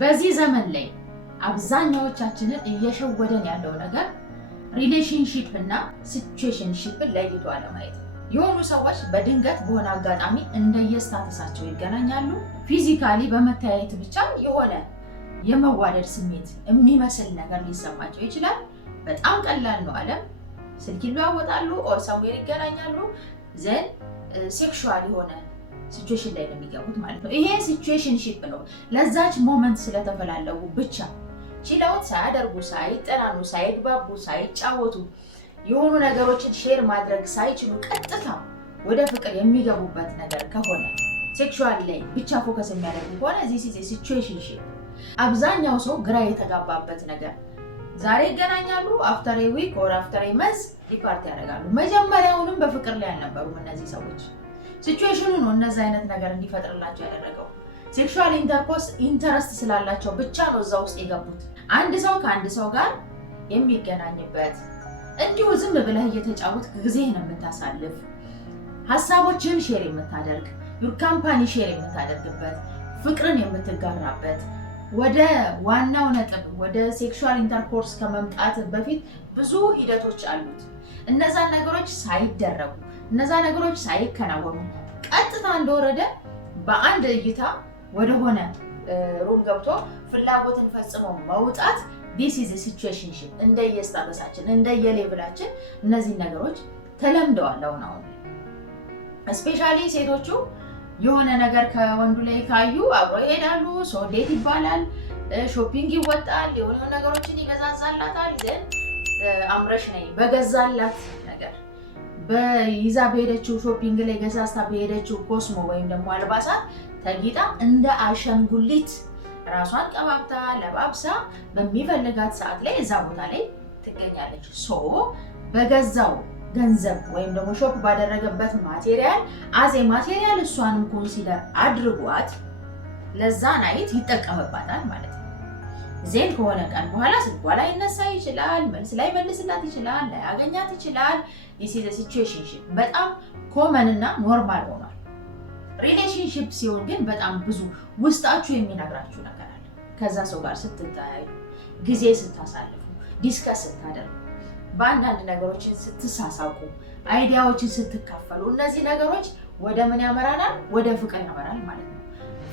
በዚህ ዘመን ላይ አብዛኛዎቻችንን እየሸወደን ያለው ነገር ሪሌሽንሺፕ እና ሲቹዌሽንሺፕ ለይቶ አለማየት። የሆኑ ሰዎች በድንገት በሆነ አጋጣሚ እንደየስታተሳቸው ይገናኛሉ። ፊዚካሊ በመተያየት ብቻ የሆነ የመዋደድ ስሜት የሚመስል ነገር ሊሰማቸው ይችላል። በጣም ቀላል ነው። ዓለም ስልክ ይለዋወጣሉ ኦር ሰምዌር ይገናኛሉ። ዘን ሴክሹዋል የሆነ ሲቹዌሽን ላይ ነው የሚገቡት ማለት ነው። ይሄ ሲቹዌሽንሺፕ ነው። ለዛች ሞመንት ስለተፈላለጉ ብቻ ችለውት ሳያደርጉ፣ ሳይጠናኑ፣ ሳይግባቡ፣ ሳይጫወቱ የሆኑ ነገሮችን ሼር ማድረግ ሳይችሉ ቀጥታ ወደ ፍቅር የሚገቡበት ነገር ከሆነ ሴክሹዋል ላይ ብቻ ፎከስ የሚያደርጉ ከሆነ እዚህ ሲቹዌሽንሺፕ። አብዛኛው ሰው ግራ የተጋባበት ነገር ዛሬ ይገናኛሉ፣ አፍተር ኤ ዊክ ኦር አፍተር ኤ መንዝ ዲፓርት ያደርጋሉ። መጀመሪያውንም በፍቅር ላይ አልነበሩም እነዚህ ሰዎች። ሲቹዌሽኑ ነው እነዚህ አይነት ነገር እንዲፈጥርላቸው ያደረገው። ሴክሹዋል ኢንተርኮርስ ኢንተረስት ስላላቸው ብቻ ነው እዛ ውስጥ የገቡት። አንድ ሰው ከአንድ ሰው ጋር የሚገናኝበት እንዲሁ ዝም ብለህ እየተጫወትክ ጊዜህን የምታሳልፍ፣ ሀሳቦችን ሼር የምታደርግ፣ ዩር ካምፓኒ ሼር የምታደርግበት፣ ፍቅርን የምትጋራበት፣ ወደ ዋናው ነጥብ ወደ ሴክሹዋል ኢንተርኮርስ ከመምጣት በፊት ብዙ ሂደቶች አሉት። እነዛን ነገሮች ሳይደረጉ እነዛ ነገሮች ሳይከናወኑ ቀጥታ እንደወረደ በአንድ እይታ ወደሆነ ሩም ገብቶ ፍላጎትን ፈጽሞ መውጣት this is a situationship። እንደየስታተሳችን እንደየሌቭላችን እነዚህ ነገሮች ተለምደዋል። አሁን ስፔሻሊ ሴቶቹ የሆነ ነገር ከወንዱ ላይ ካዩ አብረው ይሄዳሉ። ሶ ዴት ይባላል፣ ሾፒንግ ይወጣል፣ የሆነ ነገሮችን ይገዛዛላታል። ግን አምረሽ ነኝ በገዛላት ነገር በይዛ በሄደችው ሾፒንግ ላይ ገዛስታ በሄደችው ኮስሞ ወይም ደግሞ አልባሳት ተጊጣ እንደ አሻንጉሊት ራሷን ቀባብታ ለባብሳ በሚፈልጋት ሰዓት ላይ እዛ ቦታ ላይ ትገኛለች። ሶ በገዛው ገንዘብ ወይም ደግሞ ሾፕ ባደረገበት ማቴሪያል አዜ ማቴሪያል እሷንም ኮንሲደር አድርጓት ለዛ ናይት ይጠቀምባታል ማለት ነው። ዜን ከሆነ ቀን በኋላ ስልኳ ላይ ይነሳ ይችላል፣ መልስ ላይ መልስላት ይችላል፣ ላያገኛት ይችላል። this is a situationship በጣም ኮመን እና ኖርማል ሆኗል። ሪሌሽንሺፕ ሲሆን ግን በጣም ብዙ ውስጣችሁ የሚነግራችሁ ነገር አለ። ከዛ ሰው ጋር ስትተያዩ፣ ጊዜ ስታሳልፉ፣ ዲስከስ ስታደርጉ፣ በአንዳንድ ነገሮችን ስትሳሳቁ፣ አይዲያዎችን ስትካፈሉ እነዚህ ነገሮች ወደ ምን ያመራናል? ወደ ፍቅር ያመራል ማለት ነው።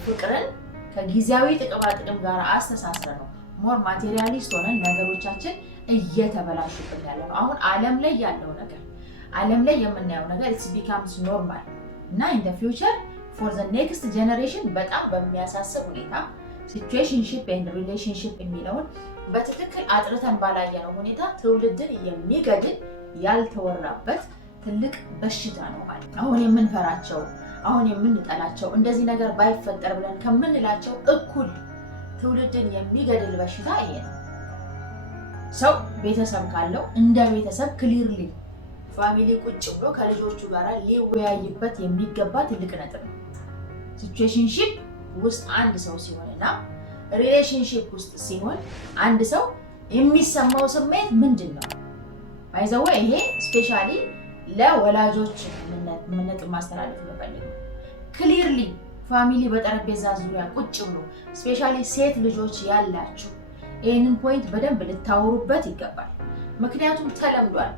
ፍቅርን ከጊዜያዊ ጥቅማጥቅም ጋር አስተሳስረ ነው ሞር ማቴሪያሊስት ሆነን ነገሮቻችን እየተበላሹብን ያለ ነው። አሁን ዓለም ላይ ያለው ነገር ዓለም ላይ የምናየው ነገር it's becomes normal እና in the future for the next generation በጣም በሚያሳስብ ሁኔታ situationship and relationship የሚለውን በትክክል አጥርተን ባላየነው ሁኔታ ትውልድን የሚገድል ያልተወራበት ትልቅ በሽታ ነው ማለት ነው። አሁን የምንፈራቸው አሁን የምንጠላቸው እንደዚህ ነገር ባይፈጠር ብለን ከምንላቸው እኩል ትውልድን የሚገድል በሽታ ይሄ ነው። ሰው ቤተሰብ ካለው እንደ ቤተሰብ ክሊርሊ ፋሚሊ ቁጭ ብሎ ከልጆቹ ጋር ሊወያይበት የሚገባ ትልቅ ነጥብ ነው። ሲቹዌሽንሺፕ ውስጥ አንድ ሰው ሲሆንና ሪሌሽንሺፕ ውስጥ ሲሆን አንድ ሰው የሚሰማው ስሜት ምንድን ነው? ባይዘው ይሄ ስፔሻሊ ለወላጆች ነጥብ ማስተላለፍ ነው። ክሊርሊ ፋሚሊ በጠረጴዛ ዙሪያ ቁጭ ብሎ ስፔሻሊ ሴት ልጆች ያላችሁ ይህንን ፖይንት በደንብ ልታወሩበት ይገባል። ምክንያቱም ተለምዷል፣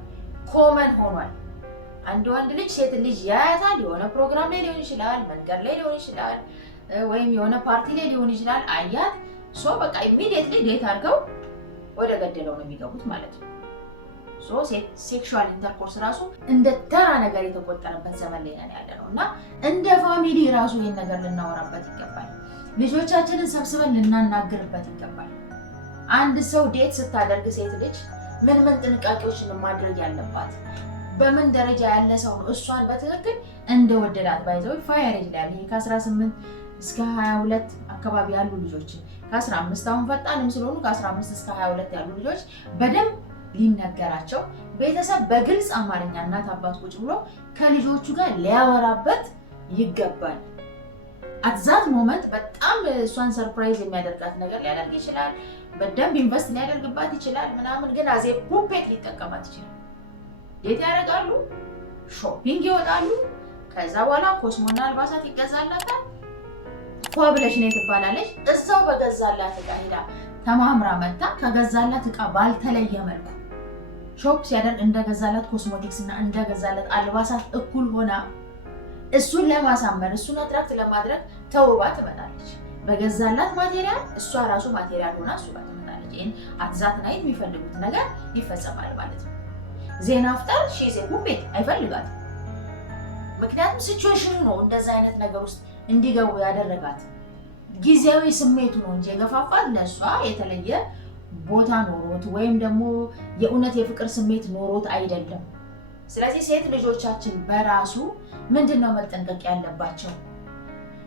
ኮመን ሆኗል። አንድ ወንድ ልጅ ሴት ልጅ ያያታል፣ የሆነ ፕሮግራም ላይ ሊሆን ይችላል፣ መንገድ ላይ ሊሆን ይችላል፣ ወይም የሆነ ፓርቲ ላይ ሊሆን ይችላል። አያት ሶ በቃ ኢሚዲየትሊ ዴት አድርገው ወደ ገደለው ነው የሚገቡት ማለት ነው። ሶ ሴክሹዋል ኢንተርኮርስ ራሱ እንደ ተራ ነገር የተቆጠረበት ዘመን ላይ ያለ ነው እና እንደ ፋሚሊ ራሱ ይህን ነገር ልናወራበት ይገባል። ልጆቻችንን ሰብስበን ልናናግርበት ይገባል። አንድ ሰው ዴት ስታደርግ ሴት ልጅ ምን ጥንቃቄዎችን ማድረግ ያለባት፣ በምን ደረጃ ያለ ሰው ነው እሷን በትክክል እንደወደዳት ባይዘው ፋየር ይላል። ይሄ ከ18 እስከ 22 አካባቢ ያሉ ልጆች ከ15 አሁን ፈጣንም ስለሆኑ ከ15 እስከ 22 ያሉ ልጆች በደንብ ሊነገራቸው ቤተሰብ በግልጽ አማርኛ እናት አባት ቁጭ ብሎ ከልጆቹ ጋር ሊያወራበት ይገባል። አትዛት ሞመንት በጣም እሷን ሰርፕራይዝ የሚያደርጋት ነገር ሊያደርግ ይችላል። በደንብ ኢንቨስት ሊያደርግባት ይችላል ምናምን፣ ግን አዜ ፑፔት ሊጠቀማት ይችላል። ዴት ያደርጋሉ፣ ሾፒንግ ይወጣሉ፣ ከዛ በኋላ ኮስሞና አልባሳት ይገዛላታል፣ ብለሽ ነው ትባላለች። እዛው በገዛላት እቃ ሄዳ ተማምራ መጣ ከገዛላት እቃ ባልተለየ መልኩ ሾፕ ሲያደርግ እንደገዛላት ኮስሞቲክስ እና እንደገዛላት አልባሳት እኩል ሆና እሱን ለማሳመር እሱን አትራክት ለማድረግ ተውባ ትመጣለች። በገዛላት ማቴሪያል እሷ ራሱ ማቴሪያል ሆና እሱ ጋር ትመጣለች። ይሄን አትዛት ናይት የሚፈልጉት ነገር ይፈጸማል ማለት ነው። ዜና አፍጠር ሺዜ ቤት አይፈልጋትም። ምክንያቱም ሲቹዌሽኑ ነው እንደዛ አይነት ነገር ውስጥ እንዲገቡ ያደረጋት። ጊዜያዊ ስሜቱ ነው እንጂ የገፋፋት ለሷ የተለየ ቦታ ኖሮት ወይም ደግሞ የእውነት የፍቅር ስሜት ኖሮት አይደለም። ስለዚህ ሴት ልጆቻችን በራሱ ምንድነው መጠንቀቅ ያለባቸው?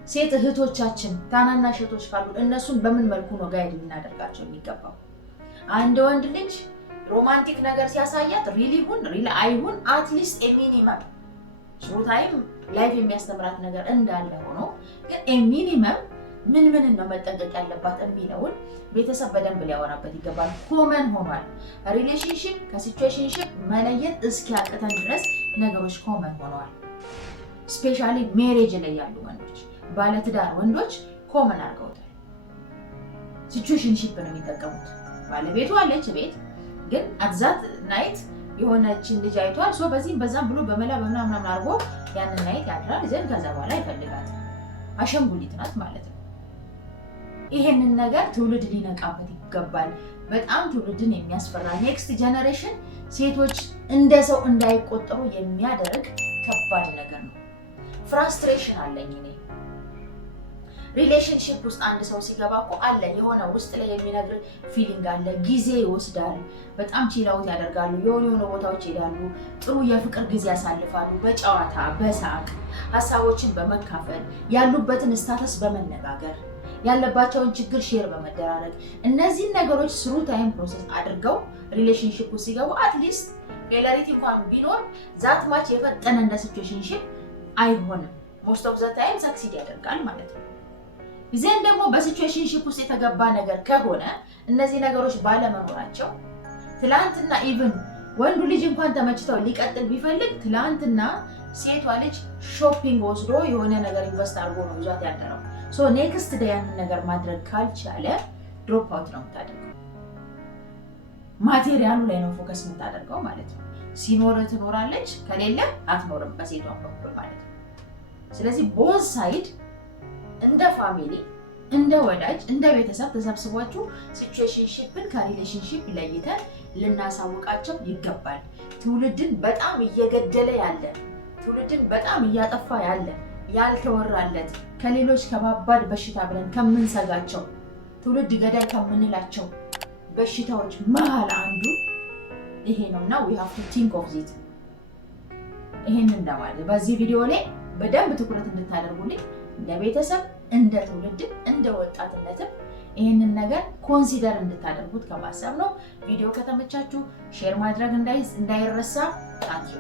ሴት እህቶቻችን ታናናሽ እህቶች ካሉ እነሱን በምን መልኩ ነው ጋይድ ልናደርጋቸው የሚገባው? አንድ ወንድ ልጅ ሮማንቲክ ነገር ሲያሳያት ሪሊ አይሁን አትሊስት ሚኒመም ትሩ ታይም ላይፍ የሚያስተምራት ነገር እንዳለ ሆኖ ግን ሚኒመም ምን ነው መጠንቀቅ ያለባት የሚለውን ቤተሰብ በደንብ ሊያወራበት ይገባል። ኮመን ሆኗል። ሪሌሽንሺፕ ከሲቹዌሽንሺፕ መለየት እስኪያቅተን ድረስ ነገሮች ኮመን ሆነዋል። ስፔሻሊ ሜሬጅ ላይ ያሉ ወንዶች፣ ባለትዳር ወንዶች ኮመን አድርገውታል። ሲቹዌሽንሺፕ ነው የሚጠቀሙት። ባለቤቱ አለች ቤት ግን አትዛት ናይት የሆነችን ልጅ አይቷል ሶ በዚህም በዛም ብሎ በመላ ምናምን አድርጎ ያንን ናይት ያድራል። ዘን ከዛ በኋላ ይፈልጋት አሸንጉሊት ናት ማለት ነው። ይሄንን ነገር ትውልድ ሊነቃበት ይገባል። በጣም ትውልድን የሚያስፈራ ኔክስት ጀነሬሽን ሴቶች እንደ ሰው እንዳይቆጠሩ የሚያደርግ ከባድ ነገር ነው። ፍራስትሬሽን አለኝ እኔ ሪሌሽንሺፕ ውስጥ አንድ ሰው ሲገባ እኮ አለ የሆነ ውስጥ ላይ የሚነግር ፊሊንግ አለ። ጊዜ ይወስዳል። በጣም ቺላውት ያደርጋሉ። የሆነ ቦታዎች ይሄዳሉ። ጥሩ የፍቅር ጊዜ ያሳልፋሉ። በጨዋታ በሳቅ ሀሳቦችን በመካፈል ያሉበትን ስታተስ በመነጋገር ያለባቸውን ችግር ሼር በመደራረግ እነዚህን ነገሮች ስሩ ታይም ፕሮሰስ አድርገው ሪሌሽንሺፕ ሲገቡ አትሊስት ፌለሪቲ እንኳን ቢኖር ዛት ማች የፈጠነ እንደ ሲቹዌሽንሺፕ አይሆንም። ሞስት ኦፍ ዘ ታይም ሰክሲድ ያደርጋል ማለት ነው። ይዘን ደግሞ በሲቹዌሽንሺፕ ውስጥ የተገባ ነገር ከሆነ እነዚህ ነገሮች ባለመኖራቸው ትላንትና ኢቭን ወንዱ ልጅ እንኳን ተመችተው ሊቀጥል ቢፈልግ ትላንትና ሴቷ ልጅ ሾፒንግ ወስዶ የሆነ ነገር ኢንቨስት አድርጎ ነው ይዟት ያደረው። ሶ ኔክስት ዴይ ያንን ነገር ማድረግ ካልቻለ ድሮፕ አውት ነው የምታደርገው። ማቴሪያሉ ላይ ነው ፎከስ የምታደርገው ማለት ነው። ሲኖር ትኖራለች፣ ከሌለ አትኖርም በሴቷ በኩል ማለት ነው። ስለዚህ ቦዝ ሳይድ እንደ ፋሚሊ እንደ ወዳጅ እንደ ቤተሰብ ተሰብስባችሁ ሲቹዌሽንሺፕን ከሪሌሽንሺፕ ለይተን ልናሳውቃቸው ይገባል። ትውልድን በጣም እየገደለ ያለ ትውልድን በጣም እያጠፋ ያለ ያልተወራለት ከሌሎች ከባባድ በሽታ ብለን ከምንሰጋቸው ትውልድ ገዳይ ከምንላቸው በሽታዎች መሃል አንዱ ይሄ ነውና we have to think of it። ይሄንን እንደማለት በዚህ ቪዲዮ ላይ በደንብ ትኩረት እንድታደርጉልኝ እንደ ቤተሰብ እንደ ትውልድ እንደ ወጣትነትም ይሄንን ነገር ኮንሲደር እንድታደርጉት ከማሰብ ነው። ቪዲዮ ከተመቻችሁ ሼር ማድረግ እንዳይረሳ። ታንኪዩ